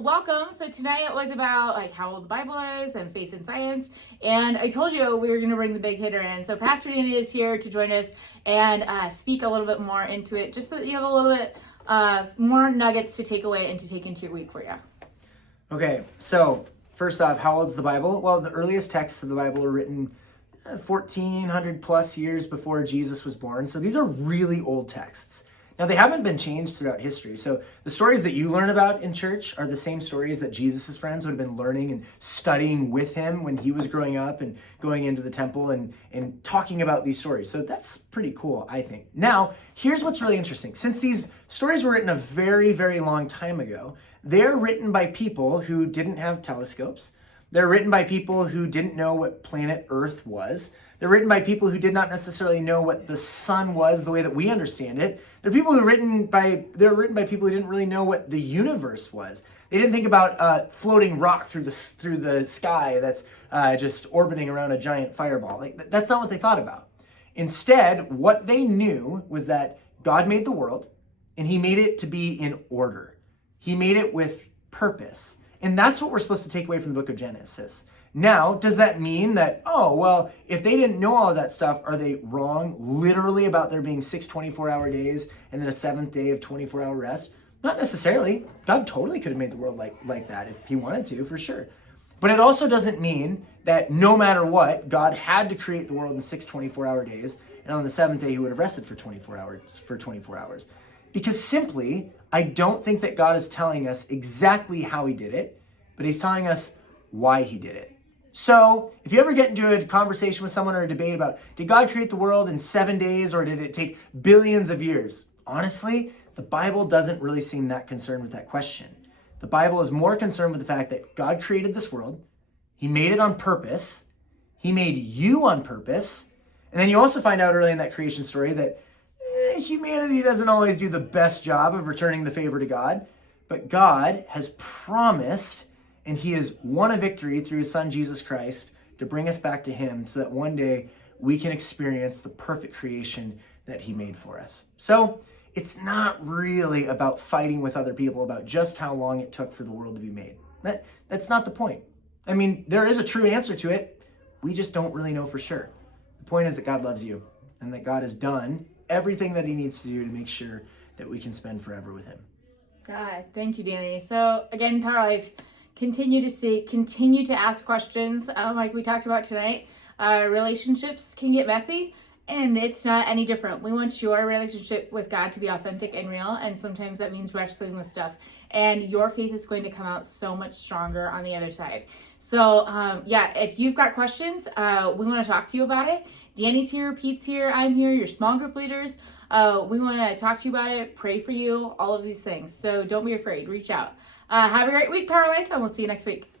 welcome. So tonight it was about like how old the Bible is and faith and science. And I told you we were going to bring the big hitter in. So Pastor Danny is here to join us and speak a little bit more into it, just so that you have a little bit more nuggets to take away and to take into your week for you. Okay, so first off, how old's the Bible? Well, the earliest texts of the Bible were written 1,400 plus years before Jesus was born. So these are really old texts. Now, they haven't been changed throughout history. So the stories that you learn about in church are the same stories that Jesus' friends would have been learning and studying with him when he was growing up and going into the temple and talking about these stories. So that's pretty cool, I think. Now, here's what's really interesting. Since these stories were written a very, very long time ago, they're written by people who didn't have telescopes. They're written by people who didn't know what planet Earth was. They're written by people who did not necessarily know what the sun was the way that we understand it. They're written by people who didn't really know what the universe was. They didn't think about a floating rock through the sky that's just orbiting around a giant fireball. Like, that's not what they thought about. Instead, what they knew was that God made the world and he made it to be in order. He made it with purpose. And that's what we're supposed to take away from the book of Genesis. Now, does that mean that, if they didn't know all of that stuff, are they wrong literally about there being 6 24-hour days and then a seventh day of 24-hour rest? Not necessarily. God totally could have made the world like that if he wanted to, for sure. But it also doesn't mean that no matter what, God had to create the world in 6 24-hour days, and on the seventh day he would have rested for 24 hours. Because simply, I don't think that God is telling us exactly how he did it, but he's telling us why he did it. So if you ever get into a conversation with someone or a debate about, did God create the world in 7 days or did it take billions of years? Honestly, the Bible doesn't really seem that concerned with that question. The Bible is more concerned with the fact that God created this world. He made it on purpose. He made you on purpose. And then you also find out early in that creation story that humanity doesn't always do the best job of returning the favor to God. But God has promised, and he has won a victory through his son, Jesus Christ, to bring us back to him so that one day we can experience the perfect creation that he made for us. So it's not really about fighting with other people about just how long it took for the world to be made. That's not the point. I mean, there is a true answer to it. We just don't really know for sure. The point is that God loves you and that God has done everything that he needs to do to make sure that we can spend forever with him. God, thank you, Danny. So again, Power Life, continue to seek, continue to ask questions. Like we talked about tonight, relationships can get messy and it's not any different. We want your relationship with God to be authentic and real. And sometimes that means wrestling with stuff, and your faith is going to come out so much stronger on the other side. So if you've got questions, we want to talk to you about it. Danny's here, Pete's here, I'm here, your small group leaders. We want to talk to you about it, pray for you, all of these things. So don't be afraid, reach out. Have a great week, Power Life, and we'll see you next week.